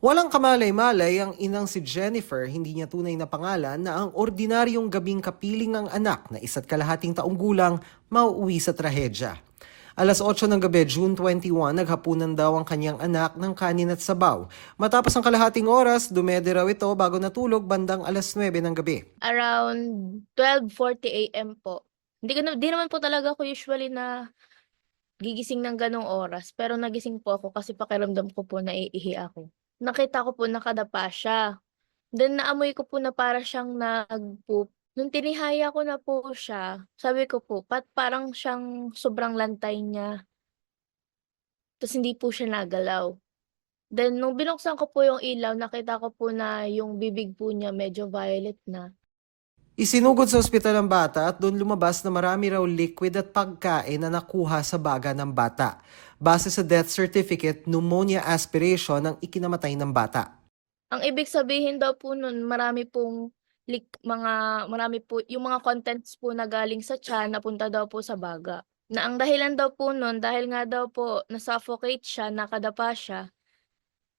Walang kamalay-malay ang inang si Jennifer, hindi niya tunay na pangalan, na ang ordinaryong gabing kapiling ang anak na 1.5 taong gulang mauuwi sa trahedya. Alas 8 ng gabi, June 21, naghapunan daw ang kanyang anak ng kanin at sabaw. Matapos ang kalahating oras, dumede raw ito bago natulog bandang alas 9 ng gabi. Around 12:40 AM po. Di naman po talaga ako usually na gigising ng gano'ng oras, pero nagising po ako kasi pakiramdam ko po naiihi ako. Nakita ko po nakadapa siya, then naamoy ko po na para siyang nag-poop. Nung tinihaya ko na po siya, sabi ko po, parang siyang sobrang lantay niya, ta's hindi po siya nagalaw. Then nung binuksan ko po yung ilaw, nakita ko po na yung bibig po niya medyo violet na. Isinugod sa ospital ang bata at doon lumabas na marami raw liquid at pagkain na nakuha sa baga ng bata. Base sa death certificate, pneumonia aspiration ang ikinamatay ng bata. Ang ibig sabihin daw po nun marami po yung mga contents po na galing sa tiyan napunta daw po sa baga. Na ang dahilan daw po nun dahil nga daw po na-suffocate siya, nakadapa siya,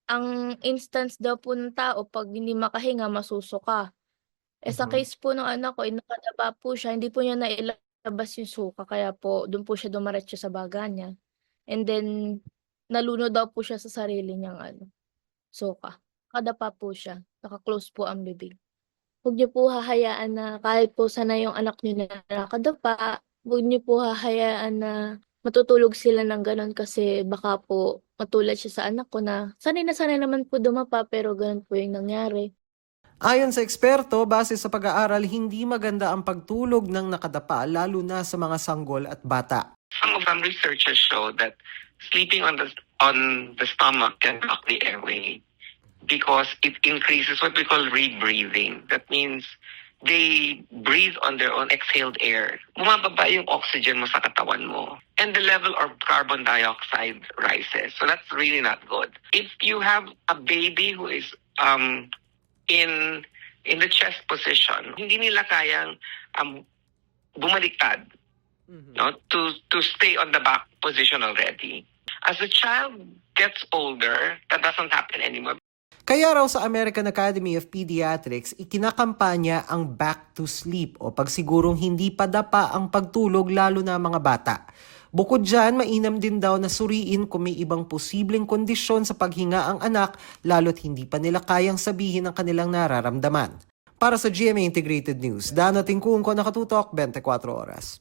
ang instance daw po ng tao 'pag hindi makahinga masusuka. Eh, sa Mhm. case po ng anak ko, eh, nakadapa po siya, hindi po niya nailabas yung suka kaya po dun po siya dumiretso sa baga niya, and then nalunod daw po siya sa sarili niyang suka. Nakadapa po siya, naka-close po ang bibig. Huwag niyo po hahayaan na kahit po sanay yung anak niyo na nakadapa, huwag niyo po hahayaan na matutulog sila ng gano'n kasi baka po matulad siya sa anak ko na sanay naman po dumapa pero gano'n po yung nangyari. Ayon sa eksperto, base sa pag-aaral, hindi maganda ang pagtulog ng nakadapa lalo na sa mga sanggol at bata. Some researchers show that sleeping on the stomach can block the airway because it increases what we call rebreathing. That means they breathe on their own exhaled air. Bumababa yung oxygen mo sa katawan mo. And the level of carbon dioxide rises. So that's really not good. If you have a baby who is in the chest position, hindi nila kayang bumaliktad, no, to stay on the back position already. As the child gets older, that doesn't happen anymore. Kaya raw sa American Academy of Pediatrics, ikinakampanya ang back to sleep o pagsigurong hindi pa dapa ang pagtulog lalo na mga bata. Bukod dyan, mainam din daw na suriin kung may ibang posibleng kondisyon sa paghinga ang anak lalo't hindi pa nila kayang sabihin ang kanilang nararamdaman. Para sa GMA Integrated News, Dano Tingkung ko, nakatutok 24 oras.